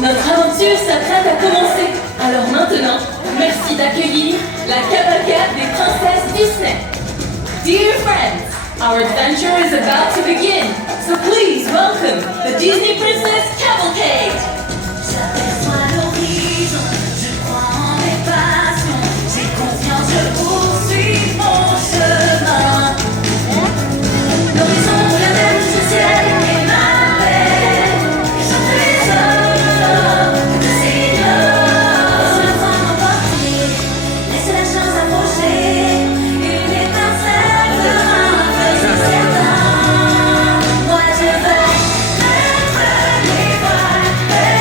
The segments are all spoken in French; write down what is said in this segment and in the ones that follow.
Notre aventure s'apprête à commencer. Alors maintenant, merci d'accueillir la cavalcade des princesses Disney. Dear friends, our adventure is about to begin. So please welcome the Disney Princess Cavalcade. J'aperçois l'horizon, je crois en mes passions, j'ai confiance, je poursuis mon chemin. L'horizon, la mer, le ciel et ma paix, et je trésor de Seigneur. Laisse le vent m'emporter, laisse la chance approcher, une étincelle fera un feu certain. Moi je veux mettre les voiles.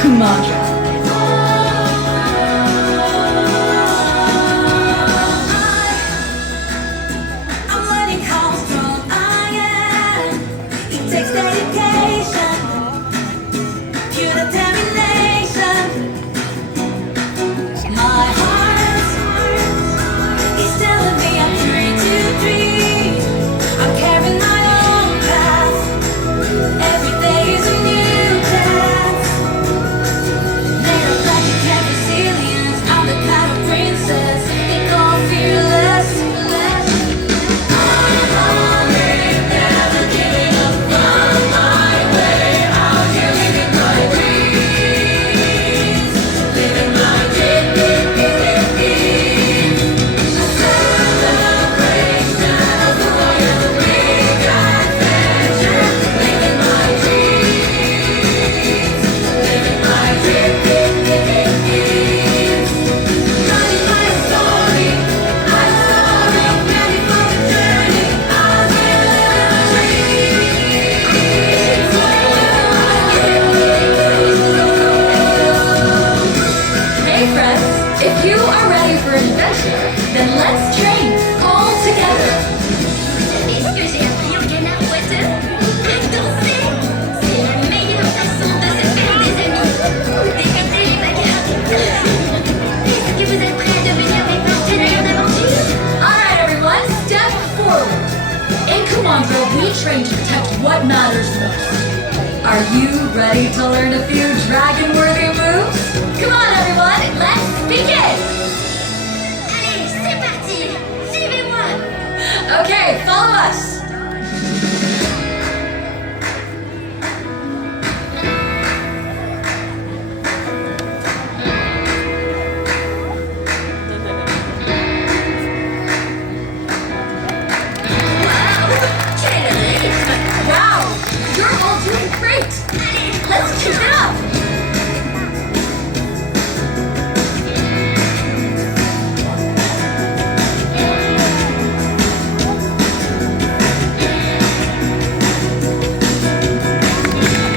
Kumandra. I'm learning how strong I am. It takes dedication, pure determination. My heart is telling me I'm free to dream. I'm carrying my own path. Every day is a new chance. Made of logic and resilience, I'm the kind of princess they call fearless. I'm running, never giving up on my way out here, living my dreams, living my dreams. A celebration of who I am, a big adventure, living my dreams, living my dreams. Writing my story, ready for the journey. I'll Hey friends, if you are ready for an adventure, then let's train all together. Vous savez ce que j'ai appris au canard boiteux? Danser! C'est la meilleure façon de se faire des amis. D'éviter les bagarres. Est-ce que vous êtes prêts à devenir mes partenaires d'aventure? Alright everyone, step forward. In Kumandra, we train to protect what matters most. Are you ready to learn a few dragon-worthy moves? Come on everyone, let's begin! Allez, c'est parti! Suivez-moi! Okay, follow us. Quel rythme! Wow, you're all doing great. Allez, Let's keep it up.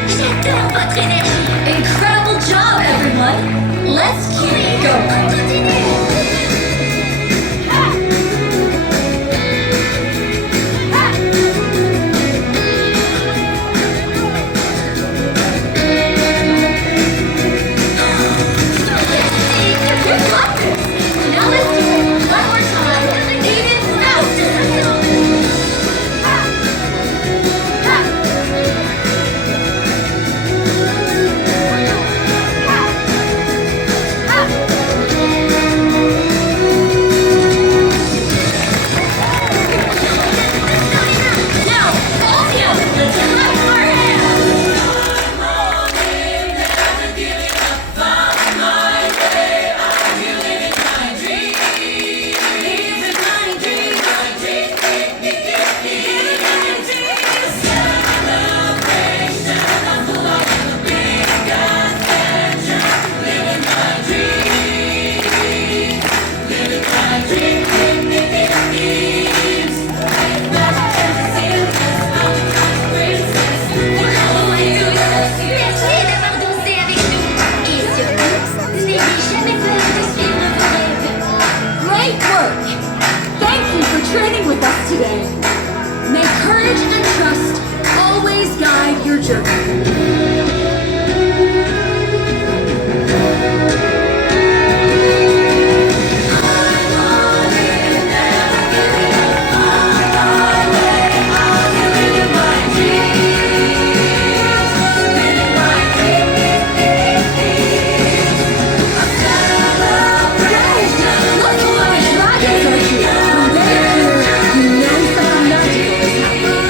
j'adore votre énergie! Incredible job, everyone. Let's keep it going. Continuez! You got this. Now let's do it one more time, even faster. Now, all together, let's clap our hands. Merci d'avoir dansé avec nous. Et surtout, n'ayez jamais peur de suivre vos rêves. Great work! Thank you for training with us today. May courage and trust always guide your journey. Look how my dragons are here. When they're here, you know something magical is happening.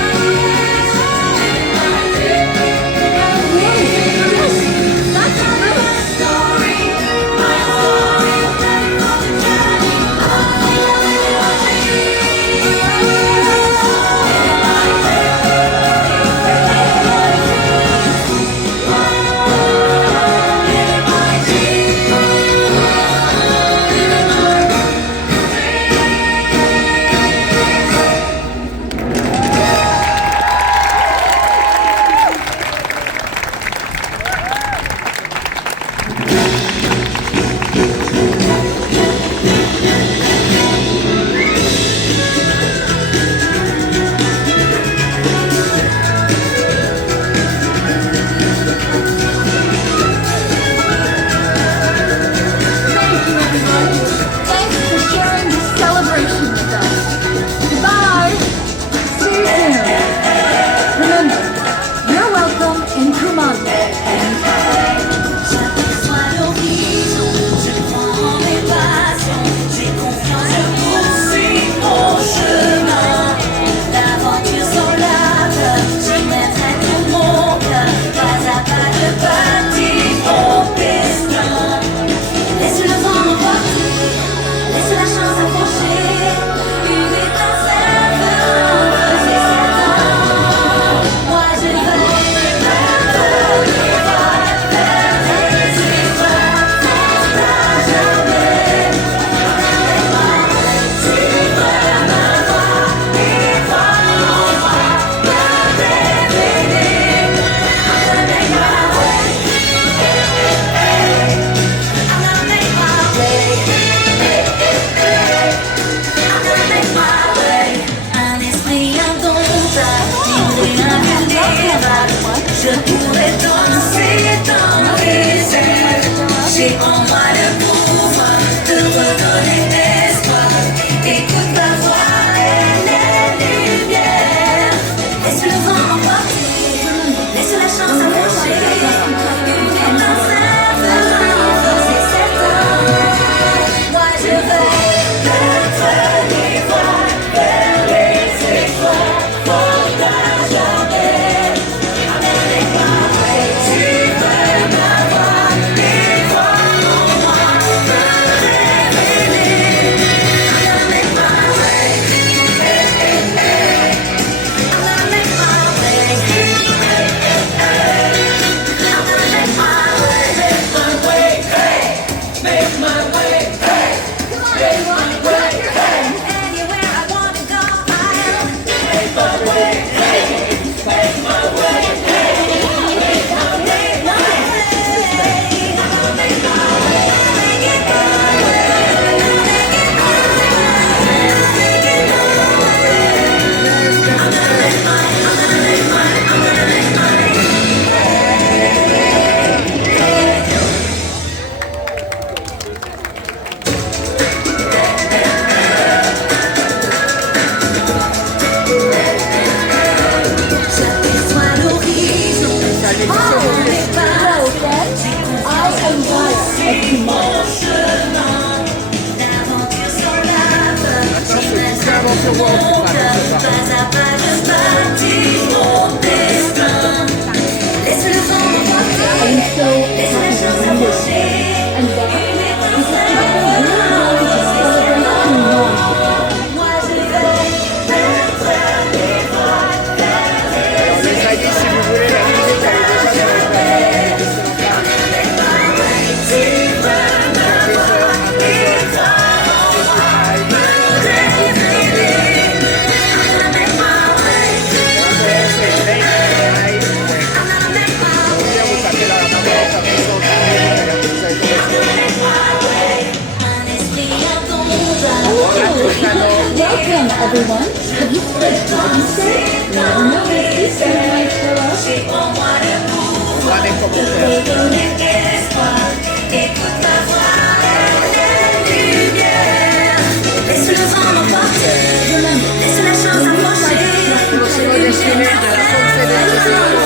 redonner espoir. Écoute ma voix, la lumière. Laisse le vent m'emporter, laisse la chance approcher. Prossimo destino della Conferenza